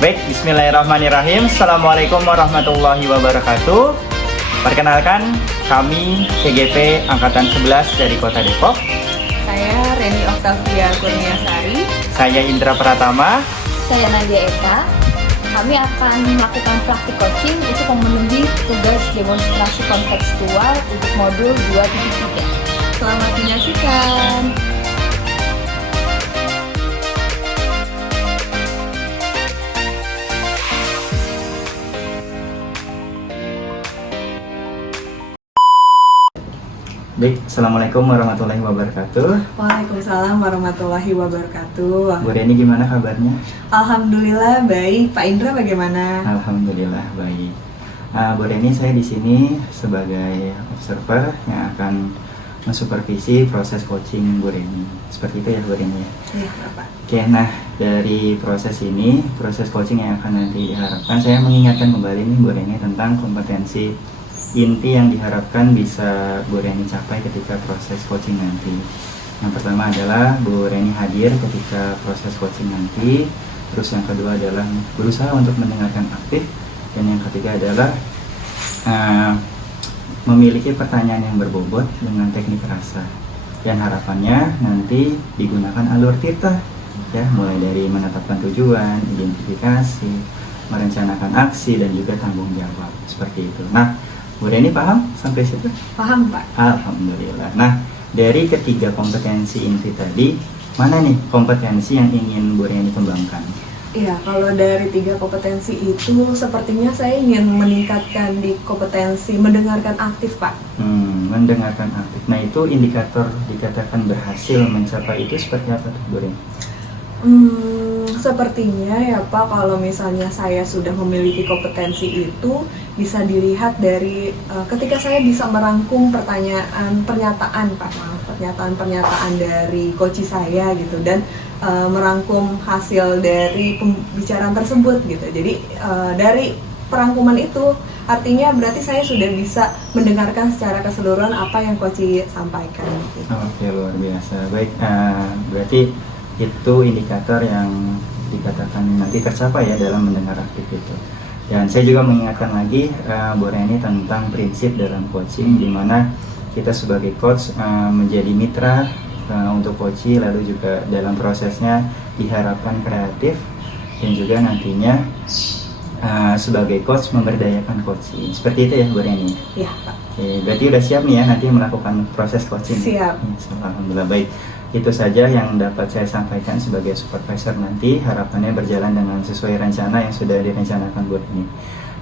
Baik, bismillahirrahmanirrahim. Assalamualaikum warahmatullahi wabarakatuh. Perkenalkan, kami CGP Angkatan 11 dari Kota Depok. Saya Reni Oktavia Kurniasari. Saya Indra Pratama. Saya Nadia Eka. Kami akan melakukan praktik coaching untuk memenuhi tugas demonstrasi kontekstual untuk modul 2.3. Selamat menyaksikan. Baik, Assalamualaikum warahmatullahi wabarakatuh. Waalaikumsalam warahmatullahi wabarakatuh. Bu Reni gimana kabarnya? Alhamdulillah baik. Pak Indra bagaimana? Alhamdulillah baik. Bu Reni, saya di sini sebagai observer yang akan mensupervisi proses coaching Bu Reni. Seperti itu ya Bu Reni ya? Iya, Bapak. Oke, nah dari proses ini, proses coaching yang akan nanti diharapkan, saya mengingatkan kembali nih Bu Reni tentang kompetensi inti yang diharapkan bisa Bu Reni capai ketika proses coaching nanti. Yang pertama adalah Bu Reni hadir ketika proses coaching nanti. Terus yang kedua adalah berusaha untuk mendengarkan aktif. Dan yang ketiga adalah memiliki pertanyaan yang berbobot dengan teknik rasa. Dan harapannya nanti digunakan alur tirta, ya, mulai dari menetapkan tujuan, identifikasi, merencanakan aksi, dan juga tanggung jawab. Seperti itu. Nah, Bu Reni paham sampai situ? Paham, Pak. Alhamdulillah. Nah, dari ketiga kompetensi inti tadi, mana nih kompetensi yang ingin Bu Reni kembangkan? Iya, kalau dari 3 kompetensi itu sepertinya saya ingin meningkatkan di kompetensi mendengarkan aktif, Pak. Mendengarkan aktif. Nah, itu indikator dikatakan berhasil mencapai itu seperti apa tuh Bu Reni? Sepertinya ya Pak, kalau misalnya saya sudah memiliki kompetensi itu bisa dilihat dari ketika saya bisa merangkum pernyataan dari coach saya gitu, dan merangkum hasil dari pembicaraan tersebut gitu. Jadi dari perangkuman itu artinya berarti saya sudah bisa mendengarkan secara keseluruhan apa yang coach sampaikan gitu. Oke, luar biasa. Baik, berarti itu indikator yang dikatakan nanti tercapai ya dalam mendengar aktif itu. Dan saya juga mengingatkan lagi Bu Reni tentang prinsip dalam coaching, di mana kita sebagai coach menjadi mitra untuk coachee, lalu juga dalam prosesnya diharapkan kreatif, dan juga nantinya sebagai coach memberdayakan coachee. Seperti itu ya Bu Reni? Iya Pak. Oke, berarti udah siap nih ya nanti melakukan proses coaching? Siap. Alhamdulillah, baik. Itu saja yang dapat saya sampaikan sebagai supervisor nanti. Harapannya berjalan dengan sesuai rencana yang sudah direncanakan buat ini.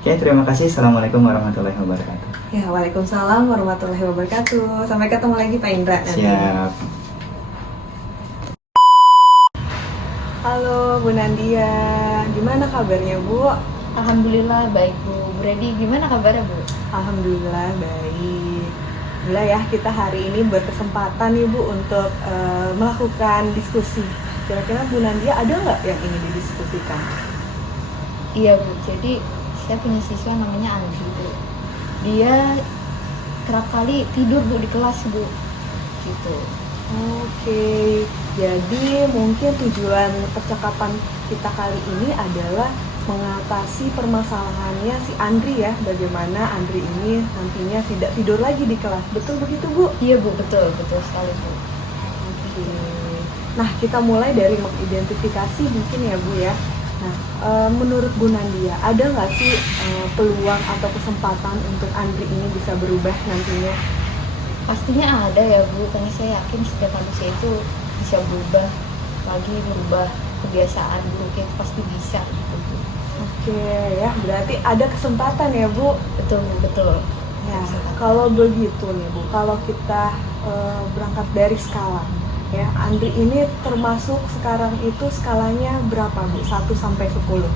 Oke, terima kasih. Assalamualaikum warahmatullahi wabarakatuh. Ya, waalaikumsalam warahmatullahi wabarakatuh. Sampai ketemu lagi Pak Indra nanti. Siap. Halo Bu Nandia, gimana kabarnya Bu? Alhamdulillah baik Bu. Bu Reni gimana kabarnya Bu? Alhamdulillah baik. Alhamdulillah ya, kita hari ini berkesempatan nih Bu untuk melakukan diskusi. Kira-kira Bu Nandia ada nggak yang ingin didiskusikan? Iya Bu, jadi saya punya siswa namanya Andri Bu. Dia kerap kali tidur Bu di kelas Bu, gitu. Oke, jadi mungkin tujuan percakapan kita kali ini adalah mengatasi permasalahannya si Andri ya, bagaimana Andri ini nantinya tidak tidur lagi di kelas. Betul begitu Bu? Iya Bu, betul sekali Bu. Oke. Nah, kita mulai dari mengidentifikasi mungkin ya Bu ya. Nah, menurut Bu Nandia, ada nggak sih peluang atau kesempatan untuk Andri ini bisa berubah nantinya? Pastinya ada ya Bu, karena saya yakin setiap manusia itu bisa berubah, lagi berubah kebiasaan buruknya itu pasti bisa gitu Bu. Oke ya, berarti ada kesempatan ya Bu. Betul Bu, betul. Ya, kalau begitu nih Bu, kalau kita berangkat dari skala ya, Andri ini termasuk sekarang itu skalanya berapa Bu? 1 sampai 10.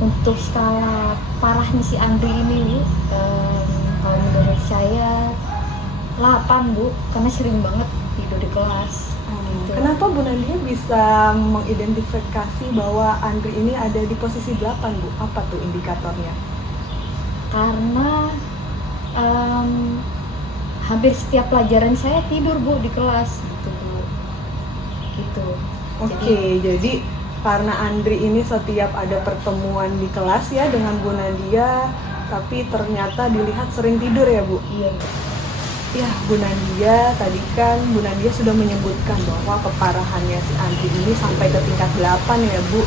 Untuk skala parahnya si Andri ini Bu, kalau menurut saya 8 Bu, karena sering banget tidur di kelas. Gitu. Kenapa Bu Nandia bisa mengidentifikasi bahwa Andri ini ada di posisi 8 Bu? Apa tuh indikatornya? Karena hampir setiap pelajaran saya tidur Bu di kelas gitu Bu. Gitu. Oke, jadi karena Andri ini setiap ada pertemuan di kelas ya dengan Bu Nadia, tapi ternyata dilihat sering tidur ya Bu? Iya Bu. Ya, Bu Nadia, tadi kan Bu Nadia sudah menyebutkan bahwa keparahannya si Andri ini sampai ke tingkat 8 ya Bu.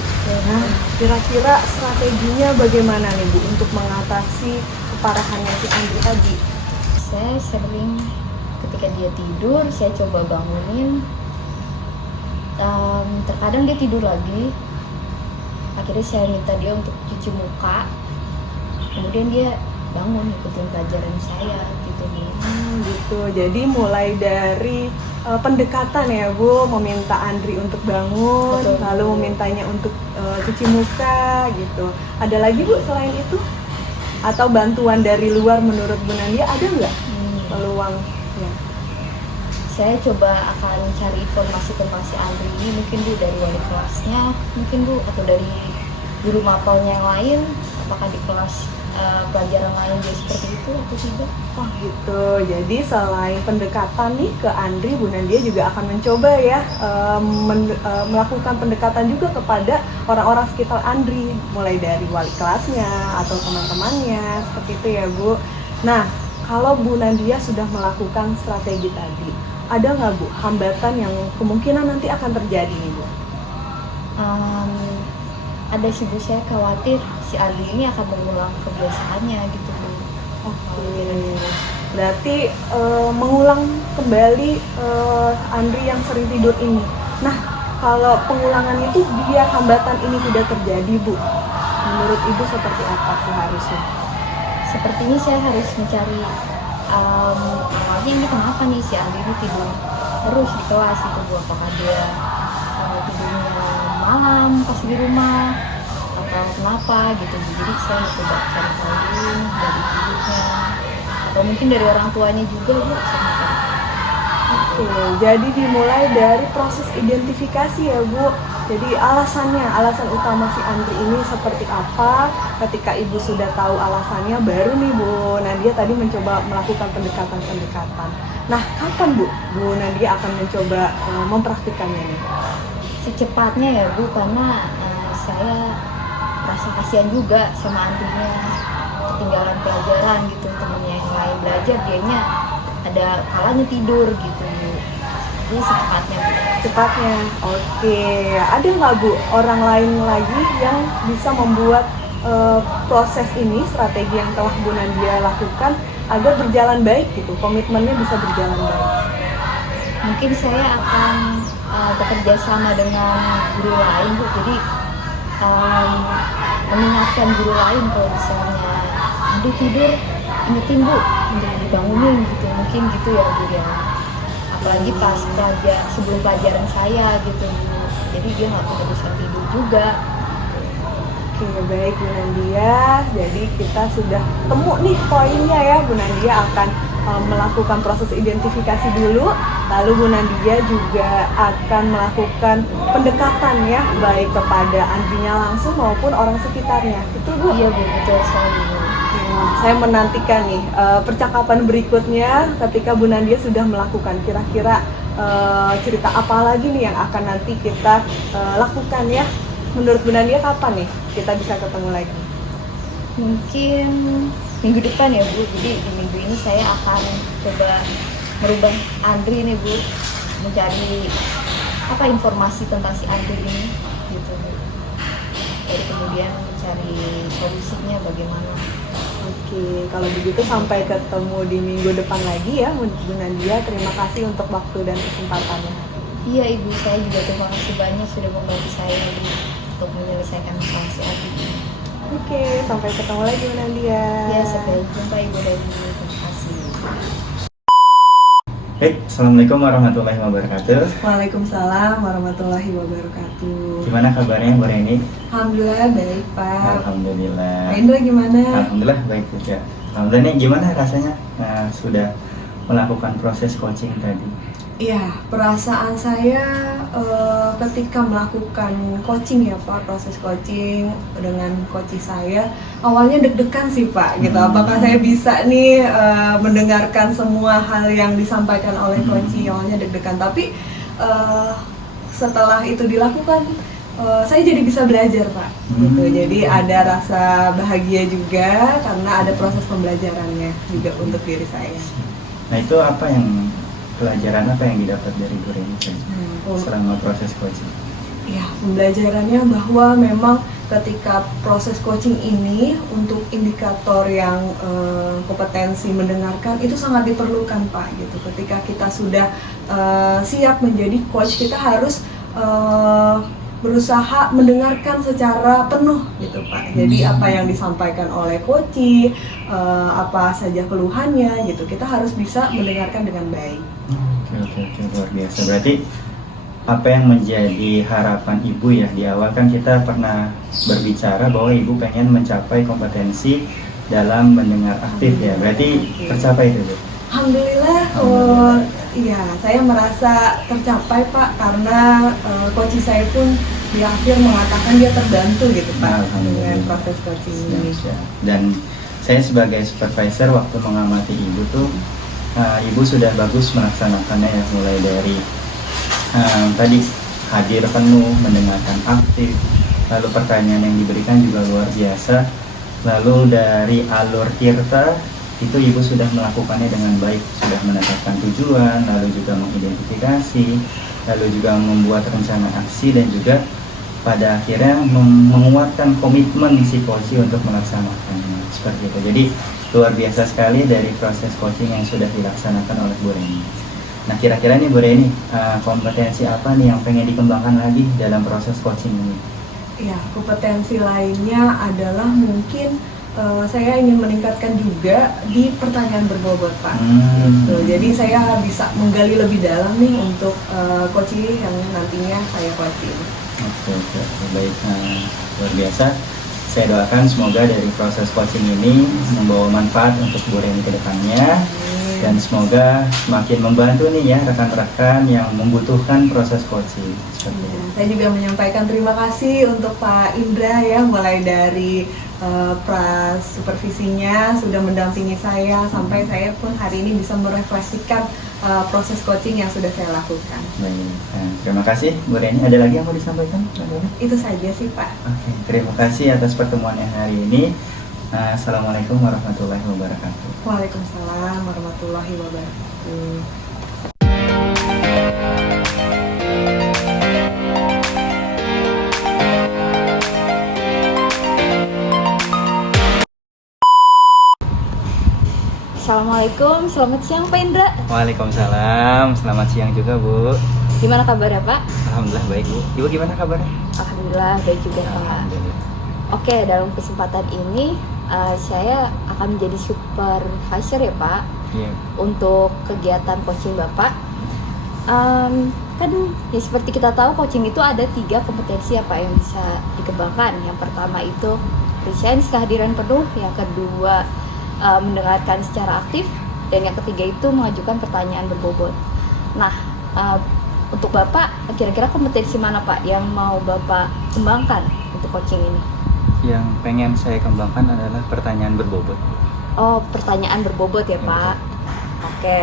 Nah, kira-kira strateginya bagaimana nih Bu untuk mengatasi keparahannya si Andri tadi? Saya sering ketika dia tidur, saya coba bangunin. Terkadang dia tidur lagi. Akhirnya saya minta dia untuk cuci muka. Kemudian dia bangun ikutin pelajaran saya gitu Bu. Gitu. Jadi mulai dari pendekatan ya Bu, meminta Andri untuk bangun, Betul. lalu memintanya untuk cuci muka gitu. Ada lagi Bu selain itu? Atau bantuan dari luar menurut Bu Nadia ada nggak peluang? Ya. Saya coba akan cari informasi tentang si Andri ini, mungkin Bu dari wali kelasnya, mungkin Bu, atau dari guru mapelnya yang lain, apakah di kelas pelajaran lain dia seperti itu atau tidak. Oh gitu, jadi selain pendekatan nih ke Andri, Bu Nadia juga akan mencoba ya melakukan pendekatan juga kepada orang-orang sekitar Andri, mulai dari wali kelasnya atau teman-temannya, seperti itu ya Bu. Nah, kalau Bu Nadia sudah melakukan strategi tadi, ada nggak Bu hambatan yang kemungkinan nanti akan terjadi nih Bu? Ada sih Bu, saya khawatir si Andri ini akan mengulang kebiasaannya gitu Bu. Oke, berarti mengulang kembali Andri yang sering tidur ini. Nah, kalau pengulangan itu biar hambatan ini tidak terjadi Bu, menurut Ibu seperti apa seharusnya? Sepertinya saya harus mencari awalnya ini kenapa nih si Andri ini tidur terus di kelas itu Bu, apakah dia tidurnya malam pas di rumah atau kenapa gitu. Jadi saya coba cari tahu dulu dari ibunya atau mungkin dari orang tuanya juga Bu. Oke, jadi dimulai dari proses identifikasi ya Bu. Jadi alasan utama si Andri ini seperti apa. Ketika Ibu sudah tahu alasannya, baru nih Bu Nadia tadi mencoba melakukan pendekatan-pendekatan. Nah, kapan Bu Nadia akan mencoba mempraktikannya nih? Secepatnya ya Bu, karena saya rasa kasihan juga sama Andrinya, ketinggalan pelajaran gitu, temennya yang lain belajar, dianya ada kalanya tidur gitu Bu. Jadi secepatnya Bu. Cepatnya, oke. Ada nggak Bu orang lain lagi yang bisa membuat proses ini, strategi yang telah Bu Nadia lakukan agar berjalan baik gitu, komitmennya bisa berjalan baik? Mungkin saya akan bekerja sama dengan guru lain Bu, jadi mengingatkan guru lain kalau misalnya Andri tidur, ingetin Bu untuk dibangunin gitu, mungkin gitu ya Bu ya. Apalagi pas sebelum pelajaran saya gitu Bu, jadi dia nggak keterusan tidur juga. Oke, baik Bu Nadia. Jadi kita sudah temu nih poinnya ya. Bu Nadia akan melakukan proses identifikasi dulu, lalu Bu Nadia juga akan melakukan pendekatan ya, baik kepada Andrinya langsung maupun orang sekitarnya. Betul Bu? Iya Bu, betul sekali Bu. Nah, saya menantikan nih percakapan berikutnya ketika Bu Nadia sudah melakukan. Kira-kira cerita apa lagi nih yang akan nanti kita lakukan ya? Menurut Bu Nadia kapan nih kita bisa ketemu lagi? Mungkin minggu depan ya Bu, jadi di minggu ini saya akan coba merubah Andri nih Bu, mencari informasi tentang si Andri ini gitu Bu. Jadi kemudian mencari solusinya bagaimana. Oke, kalau begitu sampai ketemu di minggu depan lagi ya Bu Nadia. Terima kasih untuk waktu dan kesempatannya. Iya Ibu, saya juga terima kasih banyak sudah membantu saya Bu untuk menyelesaikan masalah si Andri ini. Oke, sampai ketemu lagi Bu Nadia. Ya, sampai jumpa Ibu Dewi. Terima kasih. Assalamualaikum warahmatullahi wabarakatuh. Waalaikumsalam warahmatullahi wabarakatuh. Gimana kabarnya Bu Reni? Alhamdulillah baik Pak. Alhamdulillah. Pak Indra gimana? Alhamdulillah baik juga. Alhamdulillah nih gimana rasanya sudah melakukan proses coaching tadi? Iya, perasaan saya ketika melakukan coaching ya Pak, proses coaching dengan coach saya, awalnya deg-degan sih Pak, gitu. Apakah saya bisa nih mendengarkan semua hal yang disampaikan oleh coach? Awalnya deg-degan, tapi setelah itu dilakukan, saya jadi bisa belajar Pak. Gitu. Jadi ada rasa bahagia juga karena ada proses pembelajarannya juga untuk diri saya. Nah itu apa yang pelajaran apa yang didapat dari Bu Reni selama proses coaching? Ya, pembelajarannya bahwa memang ketika proses coaching ini untuk indikator yang kompetensi mendengarkan itu sangat diperlukan Pak gitu. Ketika kita sudah siap menjadi coach, kita harus berusaha mendengarkan secara penuh gitu Pak. Jadi apa yang disampaikan oleh coach, apa saja keluhannya gitu, kita harus bisa mendengarkan dengan baik. Oke, luar biasa. Berarti apa yang menjadi harapan Ibu ya, di awal kan kita pernah berbicara bahwa Ibu pengen mencapai kompetensi dalam mendengar aktif ya, berarti tercapai itu Bu? Alhamdulillah, iya saya merasa tercapai Pak karena coach saya pun di akhir mengatakan dia terbantu gitu Pak dengan proses coaching ini. Dan saya sebagai supervisor waktu mengamati Ibu tuh, Ibu sudah bagus melaksanakannya ya, mulai dari tadi hadir penuh, mendengarkan aktif, lalu pertanyaan yang diberikan juga luar biasa, lalu dari alur tirta itu Ibu sudah melakukannya dengan baik, sudah menetapkan tujuan, lalu juga mengidentifikasi, lalu juga membuat rencana aksi, dan juga pada akhirnya menguatkan komitmen si coach untuk melaksanakannya seperti itu. Jadi luar biasa sekali dari proses coaching yang sudah dilaksanakan oleh Bu Reni. Nah kira-kira nih Bu Reni, kompetensi apa nih yang pengen dikembangkan lagi dalam proses coaching ini? Ya, kompetensi lainnya adalah mungkin saya ingin meningkatkan juga di pertanyaan berbobot Pak. Gitu. Jadi saya bisa menggali lebih dalam nih untuk coaching yang nantinya saya coaching. Oke, baik, luar biasa. Saya doakan semoga dari proses coaching ini membawa manfaat untuk Bu Reni ke depannya. Dan semoga semakin membantu nih ya rekan-rekan yang membutuhkan proses coaching. Saya juga menyampaikan terima kasih untuk Pak Indra ya, mulai dari supervisinya sudah mendampingi saya sampai saya pun hari ini bisa merefleksikan proses coaching yang sudah saya lakukan. Baik, terima kasih Bu Reni. Ada lagi yang mau disampaikan? Itu saja sih Pak. Oke, terima kasih atas pertemuan yang hari ini. Assalamualaikum warahmatullahi wabarakatuh. Waalaikumsalam warahmatullahi wabarakatuh. Assalamualaikum, selamat siang Pak Indra. Waalaikumsalam, selamat siang juga Bu. Gimana kabarnya Pak? Alhamdulillah baik Bu. Ibu gimana kabarnya? Alhamdulillah baik juga Pak. Alhamdulillah. Oke, dalam kesempatan ini saya akan menjadi supervisor ya Pak. Iya. Untuk kegiatan coaching Bapak. Kan ya seperti kita tahu coaching itu ada 3 kompetensi apa yang bisa dikembangkan. Yang pertama itu presence, kehadiran penuh. Yang kedua mendengarkan secara aktif. Dan yang ketiga itu mengajukan pertanyaan berbobot. Nah, untuk Bapak kira-kira kompetensi mana Pak yang mau Bapak kembangkan untuk coaching ini? Yang pengen saya kembangkan adalah pertanyaan berbobot. Oh, pertanyaan berbobot ya Pak. Oke.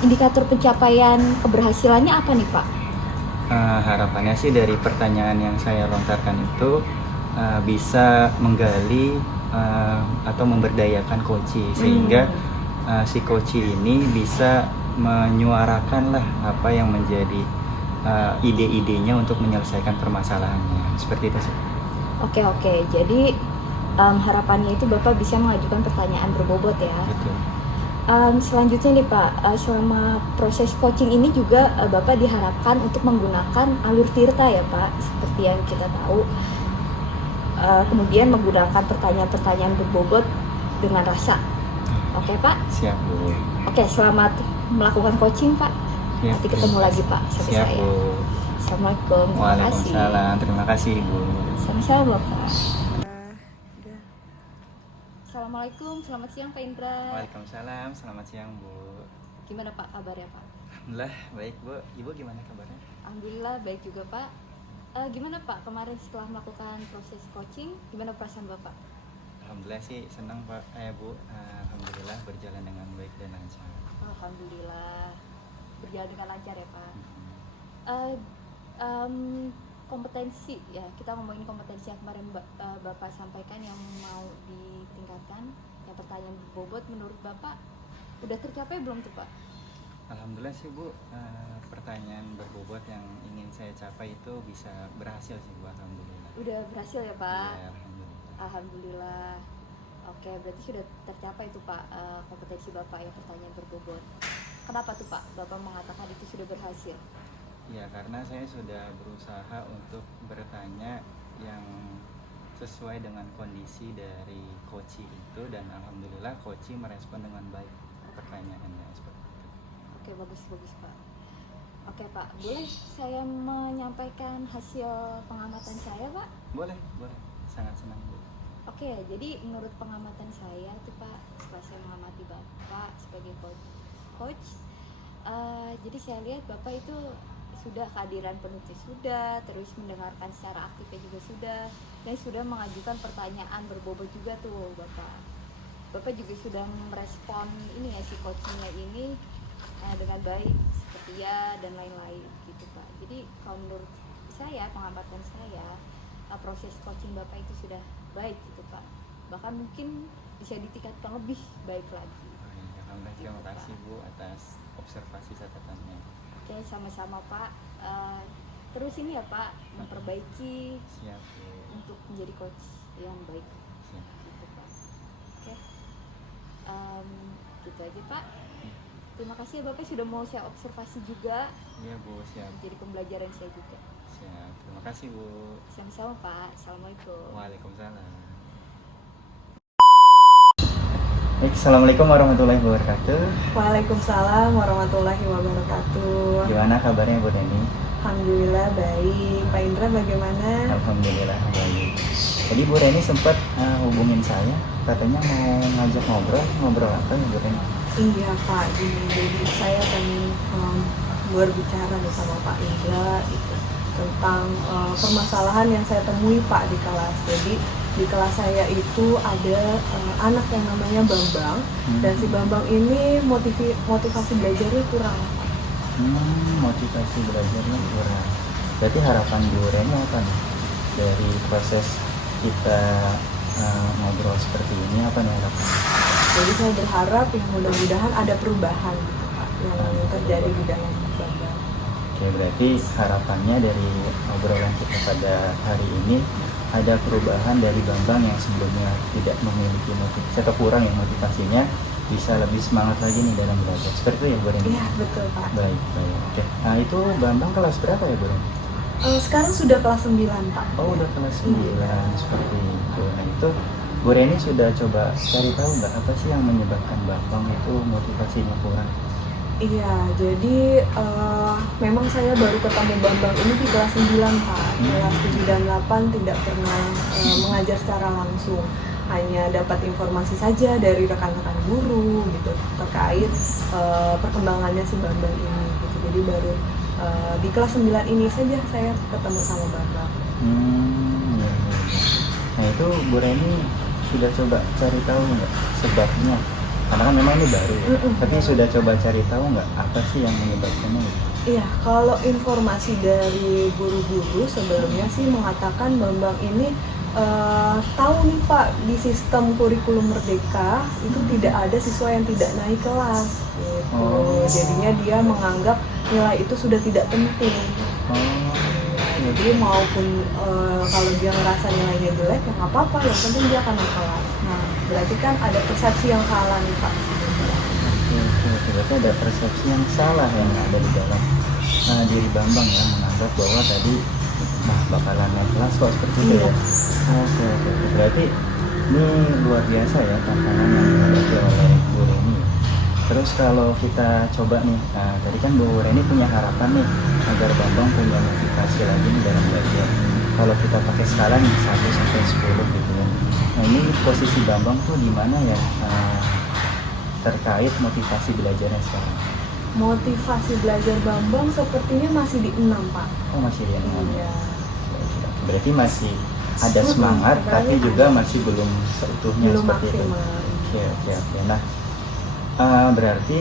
Indikator pencapaian keberhasilannya apa nih Pak? Harapannya sih dari pertanyaan yang saya lontarkan itu bisa menggali atau memberdayakan coach, sehingga si coach ini bisa menyuarakan lah apa yang menjadi ide-idenya untuk menyelesaikan permasalahannya. Seperti itu sih. Oke. Jadi harapannya itu Bapak bisa mengajukan pertanyaan berbobot ya. Betul. Selanjutnya nih Pak, selama proses coaching ini juga Bapak diharapkan untuk menggunakan alur tirta ya Pak, seperti yang kita tahu. Kemudian menggunakan pertanyaan-pertanyaan berbobot dengan rasa. Oke Pak? Siap Bu. Oke, selamat melakukan coaching Pak. Siap, Nanti ketemu lagi Pak sama Siap saya. Bu. Assalamualaikum. Terima kasih. Waalaikumsalam. Terima kasih Bu. Sama-sama Bapak. Assalamualaikum, selamat siang Pak Indra. Waalaikumsalam. Selamat siang Bu. Gimana Pak kabarnya Pak? Alhamdulillah baik Bu. Ibu gimana kabarnya? Alhamdulillah baik juga Pak. Gimana Pak kemarin setelah melakukan proses coaching, gimana perasaan Bapak? Alhamdulillah sih senang Pak, Bu. Alhamdulillah berjalan dengan baik dan lancar. Alhamdulillah berjalan dengan lancar ya Pak. kompetensi ya, kita ngomongin kompetensi yang kemarin Bapak sampaikan yang mau ditingkatkan. Yang pertanyaan berbobot menurut Bapak udah tercapai belum tuh Pak? Alhamdulillah sih Bu, pertanyaan berbobot yang ingin saya capai itu bisa berhasil sih Bu, alhamdulillah. Udah berhasil ya Pak? Iya, alhamdulillah. Alhamdulillah. Oke, berarti sudah tercapai tuh Pak kompetensi Bapak yang pertanyaan berbobot. Kenapa tuh Pak Bapak mengatakan itu sudah berhasil? Ya, karena saya sudah berusaha untuk bertanya yang sesuai dengan kondisi dari coach itu, dan alhamdulillah coach merespon dengan baik pertanyaannya seperti itu. Oke, bagus Pak. Oke Pak, boleh saya menyampaikan hasil pengamatan saya Pak? Boleh, sangat senang Bu. Oke, jadi menurut pengamatan saya tuh Pak, setelah saya mengamati Bapak sebagai coach, jadi saya lihat Bapak itu sudah kehadiran penulis sudah, terus mendengarkan secara aktifnya juga sudah, dan sudah mengajukan pertanyaan berbobot juga tuh Bapak juga sudah merespon ini ya si coachingnya ini dengan baik, seperti ya dan lain-lain gitu Pak. Jadi kalau menurut saya, pengamatan saya, proses coaching Bapak itu sudah baik gitu Pak, bahkan mungkin bisa ditingkatkan lebih baik lagi. Alhamdulillah, terima kasih Bu atas observasi catatannya. Oke, sama-sama Pak. Terus ini ya Pak, memperbaiki Siap Bu. untuk menjadi coach yang baik. Siap. Gitu Pak. Oke, gitu aja Pak. Terima kasih ya Bapak sudah mau saya observasi juga. Iya Bu, siap. Jadi pembelajaran saya juga. Siap. Terima kasih Bu. Sama-sama Pak. Assalamualaikum. Waalaikumsalam. Baik, assalamualaikum warahmatullahi wabarakatuh. Waalaikumsalam warahmatullahi wabarakatuh. Gimana kabarnya Bu Teni? Alhamdulillah baik. Pak Indra bagaimana? Alhamdulillah baik. Jadi Bu Reni sempat hubungin saya, katanya mau ngajak ngobrol apa ya Bu Reni? Iya Pak, jadi saya pengen berbicara bersama Pak Indra gitu, tentang permasalahan yang saya temui Pak di kelas. Jadi di kelas saya itu ada anak yang namanya Bambang, dan si Bambang ini motivasi belajarnya kurang. Motivasi belajarnya kurang. Berarti harapan Bu Reni apa nih dari proses kita ngobrol seperti ini, apa nih harapan? Jadi saya berharap yang mudah-mudahan ada perubahan gitu Pak yang terjadi di dalam Bambang. Oke, berarti harapannya dari obrolan kita pada hari ini ada perubahan dari Bambang yang sebelumnya tidak memiliki motivasi atau kurang yang motivasinya, bisa lebih semangat lagi nih dalam belajar. Seperti itu ya Bu Reni? Iya betul Pak. Baik. Oke. Nah itu Bambang kelas berapa ya Bu Reni? Sekarang sudah kelas 9 Pak. Oh udah kelas 9, seperti itu. Nah itu Bu Reni sudah coba cari tahu nggak apa sih yang menyebabkan Bambang itu motivasinya kurang? Iya, jadi memang saya baru ketemu Bambang ini di kelas 9 Pak. Kelas 7 dan 8 tidak pernah mengajar secara langsung. Hanya dapat informasi saja dari rekan-rekan guru gitu terkait perkembangannya si Bambang ini gitu. Jadi baru di kelas 9 ini saja saya ketemu sama Bambang. Iya. Nah itu Bu Reni sudah coba cari tahu nggak sebabnya? Karena kan memang ini baru ya. Tapi sudah coba cari tahu nggak apa sih yang menyebabkannya gitu? Iya, kalau informasi dari guru-guru sebelumnya sih mengatakan Bambang ini tahu nih Pak, di sistem kurikulum Merdeka itu tidak ada siswa yang tidak naik kelas gitu. Jadinya dia menganggap nilai itu sudah tidak penting. Jadi maupun kalau dia ngerasa nilainya jelek ya nggak apa-apa, yang penting dia akan naik kelas. Nah berarti kan ada persepsi yang salah nih Pak. Oke, berarti ada persepsi yang salah yang ada di dalam diri Bambang ya, menganggap bahwa tadi bakalan naik kelas kok seperti itu ya. Oke, berarti ini luar biasa ya tantangan yang dihadapi oleh Bu Reni. Terus kalau kita coba nih, tadi kan Bu Reni punya harapan nih agar Bambang punya motivasi lagi nih dalam belajar. Kalau kita pakai skala nih 1 sampai 10 gitu ya. Nah ini posisi Bambang tuh di mana ya terkait motivasi belajarnya sekarang? Motivasi belajar Bambang sepertinya masih di 6 Pak. Oh masih di 6. Iya. Berarti masih ada semangat tapi juga masih belum seutuhnya belum seperti maksimal. itu. Oke. Nah berarti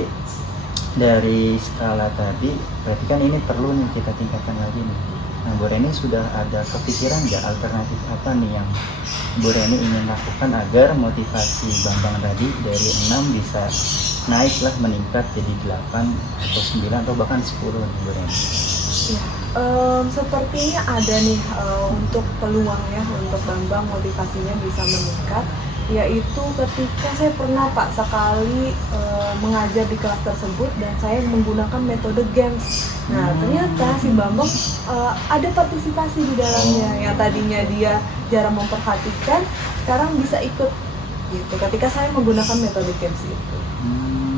dari skala tadi, berarti kan ini perlu nih kita tingkatkan lagi nih. Nah, Bu Reni sudah ada kepikiran nggak alternatif apa nih yang Bu Reni ingin lakukan agar motivasi Bambang tadi dari 6 bisa naik lah, meningkat jadi 8 atau 9 atau bahkan 10 nih Bu Reni? Ya, sepertinya ada nih untuk peluangnya untuk Bambang motivasinya bisa meningkat, yaitu ketika saya pernah Pak sekali mengajar di kelas tersebut dan saya menggunakan metode games. Nah ternyata si Bambang ada partisipasi di dalamnya, yang tadinya dia jarang memperhatikan sekarang bisa ikut gitu ketika saya menggunakan metode games itu.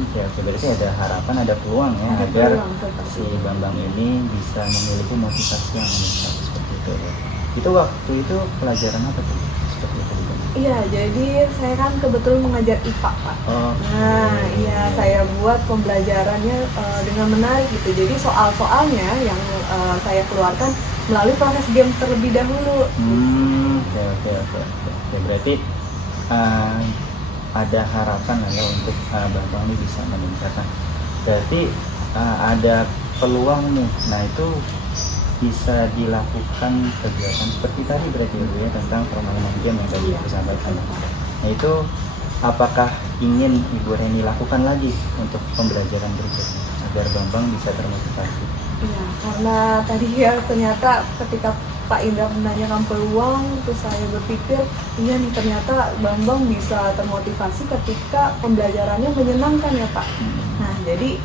Oke, berarti ada harapan, ada peluang ya Ada agar peluang seperti si itu. Bambang ini bisa memiliki motivasi yang meningkat seperti itu ya. Itu waktu itu pelajaran apa tuh? Seperti itu. Iya, jadi saya kan kebetulan mengajar IPA Pak. Oh. Nah, iya saya buat pembelajarannya dengan menarik gitu. Jadi soal-soalnya yang saya keluarkan melalui proses game terlebih dahulu. Oke. Berarti ada harapan lah ya untuk Bambang ini bisa meningkatkan. Berarti ada peluang nih. Nah itu bisa dilakukan kegiatan seperti tadi berarti Bu ya, tentang permainan game yang tadi aku sampaikan. Nah itu apakah ingin Ibu Reni lakukan lagi untuk pembelajaran berikutnya agar Bambang bisa termotivasi? Iya, karena tadi ya ternyata ketika Pak Indra menanyakan peluang, terus saya berpikir, iya nih ternyata Bambang bisa termotivasi ketika pembelajarannya menyenangkan ya Pak. Nah jadi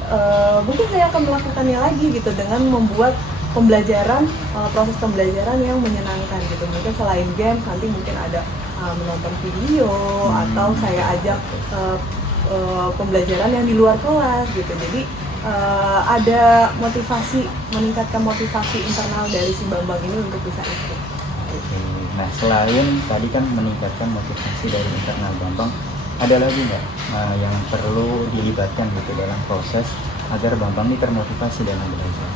mungkin saya akan melakukannya lagi gitu dengan membuat pembelajaran, proses pembelajaran yang menyenangkan gitu. Mungkin selain game, nanti mungkin ada menonton video atau saya ajak pembelajaran yang di luar kelas gitu. Jadi ada motivasi, meningkatkan motivasi internal dari si Bambang ini untuk bisa ikut. Oke. Nah selain tadi kan meningkatkan motivasi dari internal Bambang, ada lagi nggak yang perlu dilibatkan gitu dalam proses agar Bambang ini termotivasi dalam belajar?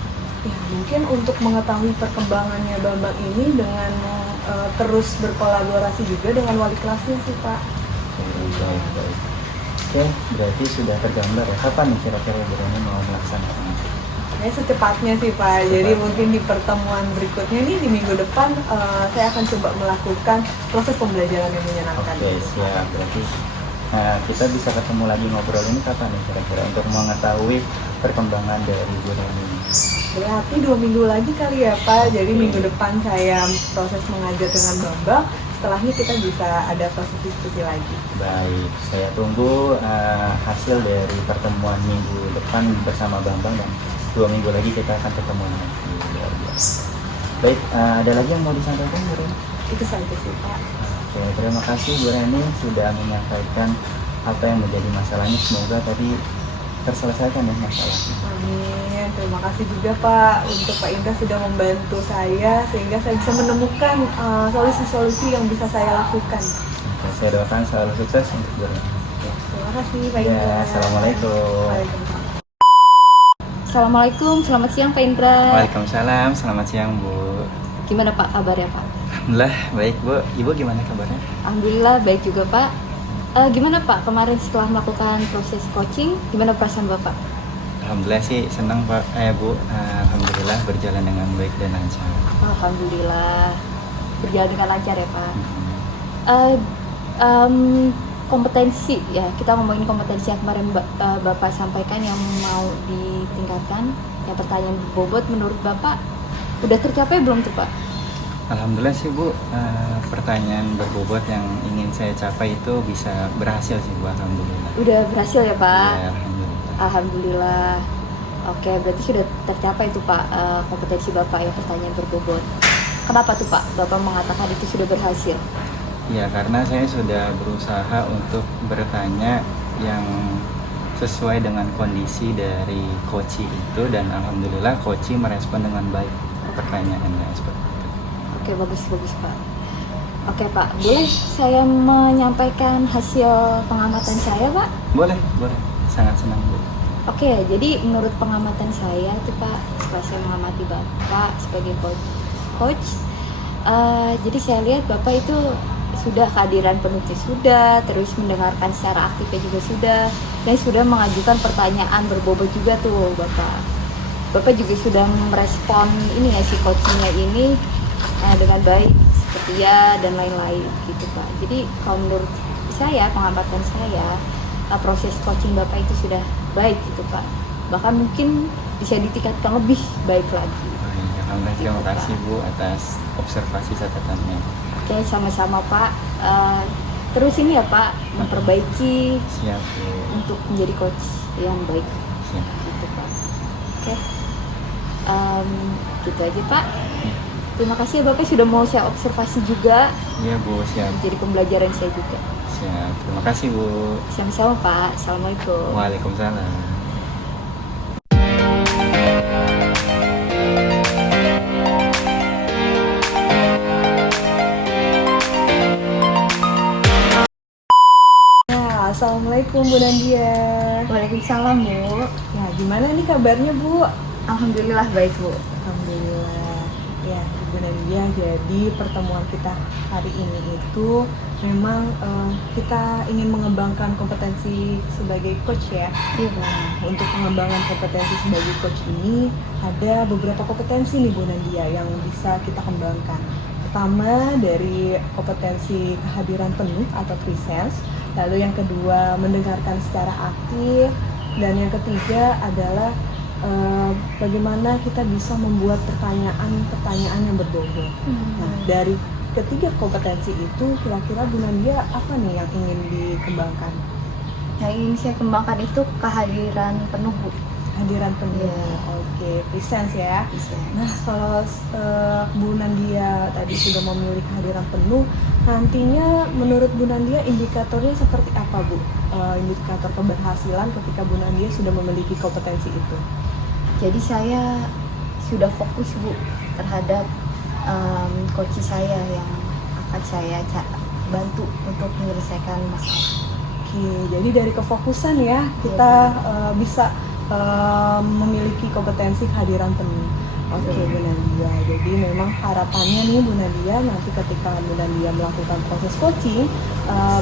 Ya, mungkin untuk mengetahui perkembangannya Bambang ini dengan terus berkolaborasi juga dengan wali kelasnya sih Pak. Baik. Oke, berarti sudah tergambar ya. Kapan nih kira-kira Bu Reni mau melaksanakan? Ya secepatnya sih Pak. Jadi mungkin di pertemuan berikutnya nih di minggu depan saya akan coba melakukan proses pembelajaran yang menyenangkan. Oke, siap. Berarti kita bisa ketemu lagi ngobrol ini kapan nih kira-kira untuk mengetahui perkembangan dari Bu Reni? Berarti 2 minggu lagi kali ya Pak. Jadi minggu depan saya proses mengajar dengan Bambang. Setelahnya kita bisa ada proses diskusi lagi. Baik, saya tunggu hasil dari pertemuan minggu depan bersama Bambang, dan 2 minggu lagi kita akan ketemu nanti. Luar biasa. Baik, ada lagi yang mau disampaikan Bu Reni? Itu saja sih Pak. Oke, terima kasih Bu Reni sudah menyampaikan apa yang menjadi masalahnya. Semoga tadi terselesaikan ya masalahnya. Amin. Terima kasih juga Pak untuk Pak Indra sudah membantu saya sehingga saya bisa menemukan solusi-solusi yang bisa saya lakukan. Oke, saya doakan selalu sukses untuk Bu Reni. Terima kasih Pak Ya, Indra. assalamualaikum. Waalaikumsalam. Assalamualaikum, selamat siang Pak Indra. Waalaikumsalam, selamat siang Bu. Gimana Pak kabarnya Pak? Alhamdulillah baik Bu. Ibu gimana kabarnya? Alhamdulillah baik juga Pak. Gimana Pak kemarin setelah melakukan proses coaching, gimana perasaan Bapak? Alhamdulillah sih senang Pak, Bu. Alhamdulillah berjalan dengan baik dan lancar. Alhamdulillah berjalan dengan lancar ya Pak. Kompetensi ya, kita ngomongin kompetensi yang kemarin Bapak sampaikan yang mau ditingkatkan. Yang pertanyaan bobot menurut Bapak udah tercapai belum tuh Pak? Alhamdulillah sih Bu, pertanyaan berbobot yang ingin saya capai itu bisa berhasil sih Bu, alhamdulillah. Udah berhasil ya Pak? Ya, alhamdulillah. Alhamdulillah. Oke, berarti sudah tercapai tuh Pak kompetensi Bapak yang pertanyaan berbobot. Kenapa tuh Pak Bapak mengatakan itu sudah berhasil? Ya, karena saya sudah berusaha untuk bertanya yang sesuai dengan kondisi dari coach itu, dan alhamdulillah coach merespon dengan baik pertanyaannya seperti itu. Oke, bagus Pak. Oke Pak, boleh saya menyampaikan hasil pengamatan saya Pak? Boleh, sangat senang Bu. Oke, jadi menurut pengamatan saya tuh Pak, setelah saya mengamati Bapak sebagai coach, jadi saya lihat Bapak itu sudah kehadiran penuhnya sudah, terus mendengarkan secara aktifnya juga sudah, dan sudah mengajukan pertanyaan berbobot juga tuh Bapak. Bapak juga sudah merespon ini ya si coachingnya ini dengan baik, setia dan lain-lain gitu Pak. Jadi kalau menurut saya, pengamatan saya, proses coaching Bapak itu sudah baik gitu Pak. Bahkan mungkin bisa ditingkatkan lebih baik lagi. Alhamdulillah, terima kasih Bu atas observasi catatannya. Oke, sama-sama Pak. Terus ini ya Pak, memperbaiki Siap Bu. untuk menjadi coach yang baik Siap. gitu Pak. Oke, gitu aja Pak. Terima kasih ya Bapak sudah mau saya observasi juga, Iya Bu, siap. jadi pembelajaran saya juga. Siap. Terima kasih Bu. Sama-sama Pak. Assalamualaikum. Waalaikumsalam. Ya, assalamualaikum Bu Nandia. Waalaikumsalam Bu. Ya, gimana nih kabarnya Bu? Alhamdulillah baik Bu. Alhamdulillah. Ya, Bu Nandia, jadi pertemuan kita hari ini itu memang kita ingin mengembangkan kompetensi sebagai coach ya. Iya Bu. Nah, untuk pengembangan kompetensi sebagai coach ini ada beberapa kompetensi nih Bu Nandia yang bisa kita kembangkan. Pertama dari kompetensi kehadiran penuh atau presence, lalu yang kedua mendengarkan secara aktif, dan yang ketiga adalah bagaimana kita bisa membuat pertanyaan yang berbobot. Nah, dari ketiga kompetensi itu kira-kira Bu Nandia apa nih yang ingin dikembangkan? Yang ingin saya kembangkan itu kehadiran penuh Bu. Kehadiran penuh. Iya. Oke, presence ya. Bisa. Nah, kalau Bu Nandia tadi sudah memilih kehadiran penuh, nantinya menurut Bu Nandia indikatornya seperti apa Bu? Indikator keberhasilan ketika Bu Nandia sudah memiliki kompetensi itu. Jadi saya sudah fokus Bu terhadap coach saya yang akan saya bantu untuk menyelesaikan masalah. Oke, jadi dari kefokusan ya kita bisa memiliki kompetensi kehadiran penuh. Oke, Bu Nandia. Jadi memang harapannya nih Bu Nandia nanti ketika Bu Nandia melakukan proses coaching,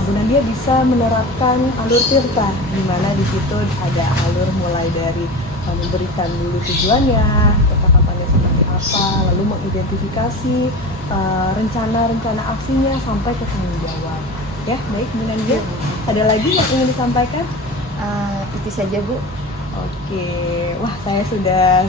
Bu Nandia bisa menerapkan alur tirta, di mana di situ ada alur mulai dari memberikan dulu tujuannya, ketakutannya seperti apa, lalu mengidentifikasi rencana-rencana aksinya sampai ke tanggung jawab. Ya, baik Bu Nandia. Ada lagi yang ingin disampaikan? Itu saja Bu. Oke, wah saya sudah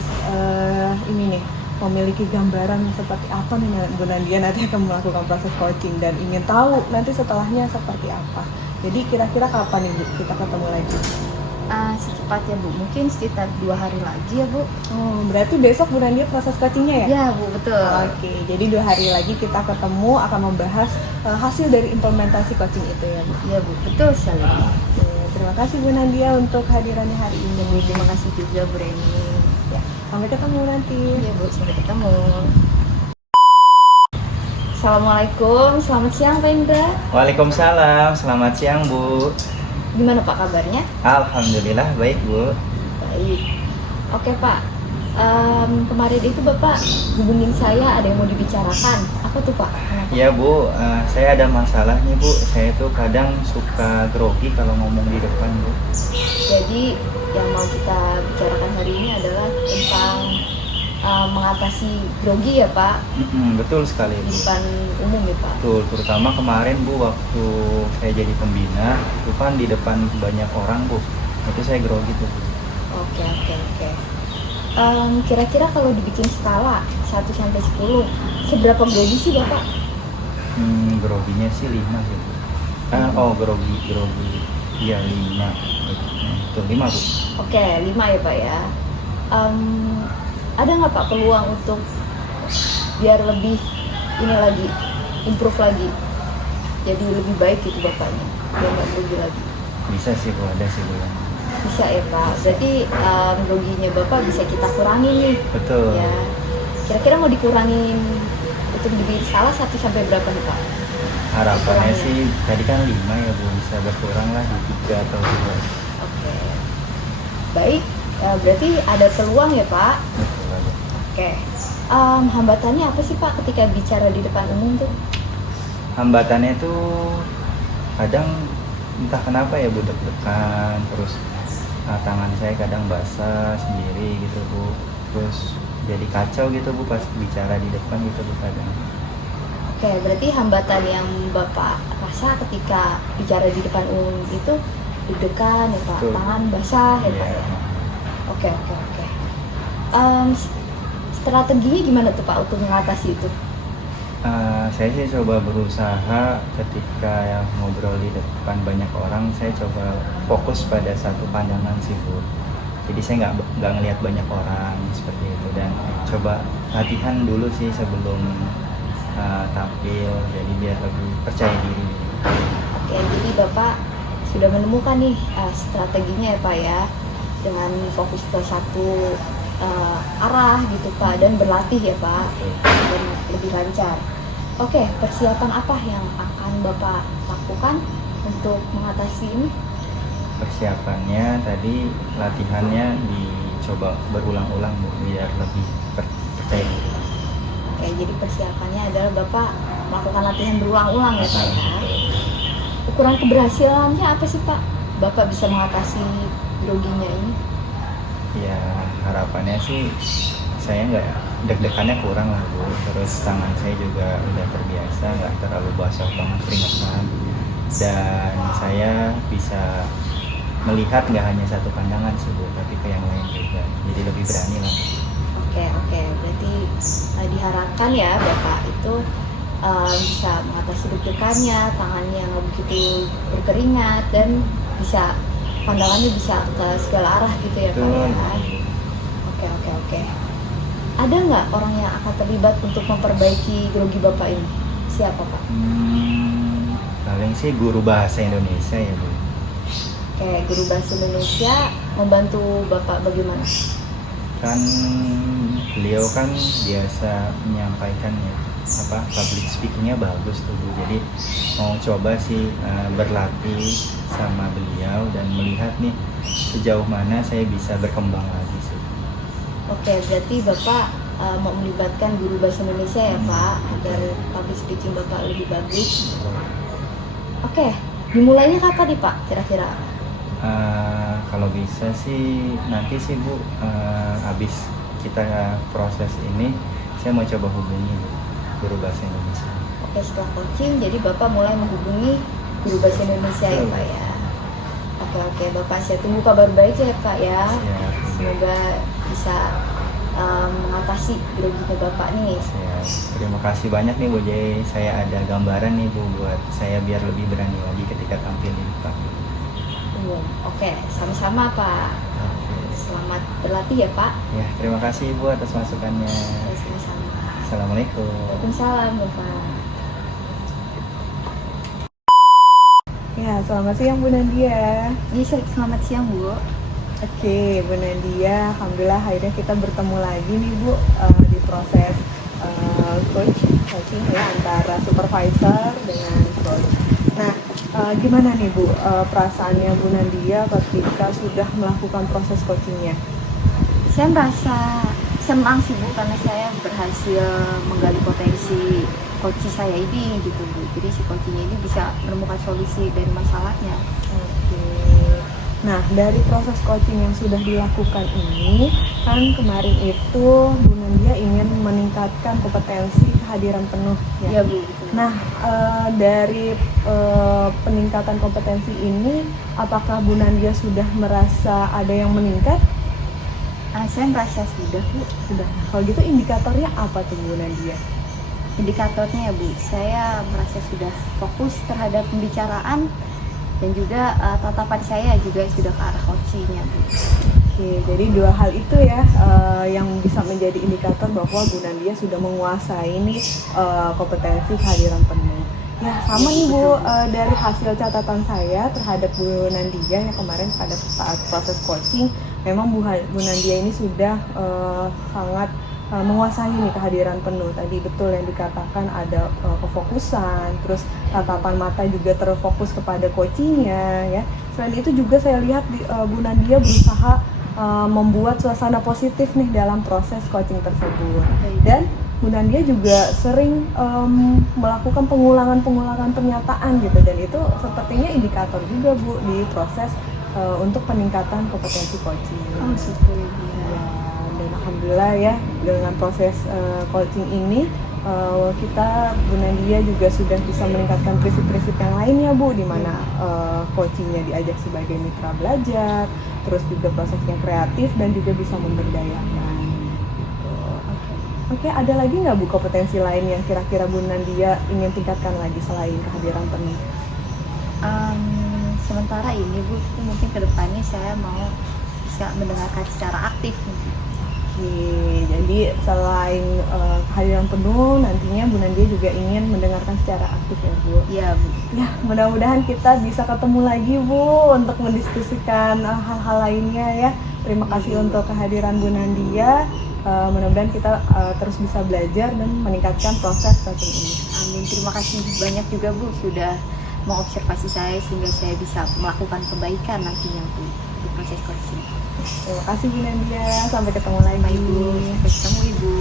ini nih memiliki gambaran seperti apa nih Bu Nandia nanti akan melakukan proses coaching dan ingin tahu nanti setelahnya seperti apa. Jadi kira-kira kapan nih Bu kita ketemu lagi? Secepatnya Bu, mungkin sekitar 2 hari lagi ya Bu. Oh, berarti besok Bu Nandia proses coachingnya ya? Ya Bu, betul. Oke, jadi 2 hari lagi kita ketemu akan membahas hasil dari implementasi coaching itu ya Bu. Ya Bu, betul sekali. Oke, terima kasih Bu Nandia untuk hadirannya hari ini. Terima kasih juga Bu Reni. Ya, sampai ketemu nanti. Iya Bu, sampai ketemu. Assalamualaikum, selamat siang Pak Indra. Waalaikumsalam, selamat siang Bu. Gimana Pak kabarnya? Alhamdulillah baik Bu. Baik. Oke Pak, kemarin itu Bapak hubungin saya ada yang mau dibicarakan. Apa tuh Pak? Ya Bu, saya ada masalah nih Bu. Saya tuh kadang suka grogi kalau ngomong di depan Bu. Jadi yang mau kita bicarakan hari ini adalah tentang mengatasi grogi ya Pak, Betul sekali di Bu. depan umum ya Pak. Betul, terutama kemarin Bu waktu saya jadi pembina, itu kan di depan banyak orang Bu. Itu saya grogi tuh Bu. Oke. Kira-kira kalau dibikin skala 1 sampai 10, seberapa grogi sih Bapak? Groginya sih 5 sih Bu. Grogi. Iya 5. Betul 5 Bu. Oke, 5 ya Pak ya. Ada nggak Pak peluang untuk biar lebih ini lagi, improve lagi, jadi lebih baik gitu Bapaknya, biar nggak grogi lagi? Bisa sih Bu, ada sih Bu. Bisa ya Pak, berarti groginya Bapak bisa kita kurangi nih. Betul. Ya, kira-kira mau dikurangin untuk dibikin skala 1 sampai berapa nih Pak? Harapannya Kurangnya. sih tadi kan 5 ya Bu, bisa berkurang lah di 3 atau 2. Oke. Baik, berarti ada peluang ya Pak. Betul Bu. Oke. Hambatannya apa sih Pak ketika bicara di depan umum tuh? Hambatannya tuh kadang entah kenapa ya Bu, deg-degan terus tangan saya kadang basah sendiri gitu Bu. terus jadi kacau gitu Bu pas bicara di depan gitu Bu kadang. Oke, berarti hambatan yang Bapak rasa ketika bicara di depan umum itu deg-degan ya Pak, Betul. tangan basah ya Pak Iya. ya? Oke. Strateginya gimana tuh Pak untuk mengatasi itu? Saya sih coba berusaha ketika yang ngobrol di depan banyak orang, saya coba fokus pada satu pandangan sih Bu. Jadi saya nggak ngelihat banyak orang seperti itu, dan coba latihan dulu sih sebelum tampil, jadi biar lebih percaya diri. Oke, jadi Bapak sudah menemukan nih strateginya ya Pak ya, dengan fokus ke satu arah gitu Pak, dan berlatih ya Pak, dan lebih lancar. Oke, persiapan apa yang akan Bapak lakukan untuk mengatasi ini? Persiapannya tadi latihannya dicoba berulang-ulang Bu, biar lebih percaya diri. Oke, jadi persiapannya adalah Bapak melakukan latihan berulang-ulang ya Pak ya. Ukuran keberhasilannya apa sih Pak? Bapak bisa mengatasi groginya ini? Ya harapannya sih saya nggak deg-degannya kurang lah Bu, terus tangan saya juga udah terbiasa, nggak terlalu basah banget keringetan, dan saya bisa melihat nggak hanya satu pandangan sih Bu, tapi ke yang lain juga, jadi lebih berani lah. Oke, berarti diharapkan ya Bapak itu bisa mengatasi deg-degannya, tangannya nggak begitu berkeringat, dan bisa pandangannya bisa ke segala arah gitu ya Pak ya. Oke. Ada nggak orang yang akan terlibat untuk memperbaiki grogi Bapak ini? Siapa Pak? Paling sih guru bahasa Indonesia ya Bu. Oke, guru bahasa Indonesia membantu Bapak bagaimana? Kan beliau kan biasa menyampaikan ya public speakingnya bagus tuh Bu, jadi mau coba sih berlatih sama beliau dan melihat nih sejauh mana saya bisa berkembang lagi sih. Oke, berarti Bapak mau melibatkan guru bahasa Indonesia ya Pak, agar public speaking Bapak lebih bagus. Oke, dimulainya kapan nih Pak kira-kira? Kalau bisa sih nanti sih Bu, habis kita proses ini saya mau coba hubungi Bu, guru bahasa Indonesia. Oke, setelah coaching jadi Bapak mulai menghubungi guru bahasa Indonesia ya Pak ya. Oke, Bapak saya tunggu kabar baik ya Pak ya. Siap. Semoga bisa mengatasi groginya Bapak nih. Siap. Terima kasih banyak nih Bu, jadi saya ada gambaran nih Bu buat saya biar lebih berani lagi ketika tampil di depan. Oke, sama-sama Pak. Oke. Selamat berlatih ya Pak. Ya, terima kasih Bu atas masukannya. Sama-sama. Assalamualaikum. Waalaikumsalam Bapak. Ya, selamat siang Bu Nadia. Selamat siang Bu. Oke, Bu Nadia, alhamdulillah akhirnya kita bertemu lagi nih Bu di proses coaching ya antara supervisor dengan coach. Nah, gimana nih Bu perasaannya Bu Nadia ketika sudah melakukan proses coachingnya? Saya merasa senang sih Bu, karena saya berhasil menggali potensi coach saya ini gitu Bu. Jadi si coachnya ini bisa menemukan solusi dari masalahnya. Oke. Nah, dari proses coaching yang sudah dilakukan ini, kan kemarin itu Bu Nadia ingin meningkatkan kompetensi kehadiran penuh ya. Iya Bu. Betul. Nah, dari peningkatan kompetensi ini, apakah Bu Nadia sudah merasa ada yang meningkat? Saya merasa sudah Bu. Sudah. Kalau gitu indikatornya apa tuh Bu Nadia? Indikatornya ya Bu, saya merasa sudah fokus terhadap pembicaraan, dan juga tatapan saya juga sudah ke arah coachingnya Bu. Oke, jadi dua hal itu ya yang bisa menjadi indikator bahwa Bu Nadia sudah menguasai nih kompetensi kehadiran penuh. Ya sama nih Bu, dari hasil catatan saya terhadap Bu Nadia yang kemarin pada saat proses coaching, memang Bu Nadia ini sudah sangat menguasai nih kehadiran penuh. Tadi betul yang dikatakan ada kefokusan, terus tatapan mata juga terfokus kepada coachingnya ya. Selain itu juga saya lihat Bu Nadia berusaha membuat suasana positif nih dalam proses coaching tersebut. Dan Bu Nadia juga sering melakukan pengulangan pernyataan gitu, dan itu sepertinya indikator juga Bu di proses untuk peningkatan kompetensi coaching. Oh, syukur ya. Ya, Dan alhamdulillah ya dengan proses coaching ini kita Bu Nadia juga sudah bisa meningkatkan prinsip-prinsip yang lainnya Bu, di mana coachingnya diajak sebagai mitra belajar, terus juga prosesnya kreatif dan juga bisa memberdayakan. Gitu. Oke, ada lagi nggak Bu kompetensi lain yang kira-kira Bu Nadia ingin tingkatkan lagi selain kehadiran penuh? Sementara ini Bu, mungkin kedepannya saya mau bisa mendengarkan secara aktif. Oke, jadi selain kehadiran penuh, nantinya Bu Nadia juga ingin mendengarkan secara aktif ya Bu. Iya Bu. Ya, mudah-mudahan kita bisa ketemu lagi Bu untuk mendiskusikan hal-hal lainnya ya. Terima kasih untuk kehadiran Bu Nadia. Mudah-mudahan kita terus bisa belajar dan meningkatkan proses coaching ini. Amin. Terima kasih banyak juga Bu sudah mengobservasi saya sehingga saya bisa melakukan kebaikan nantinya Bu untuk proses coaching. Terima kasih Bu Nadia. Sampai ketemu lagi. Baik Bu, sampai ketemu Ibu.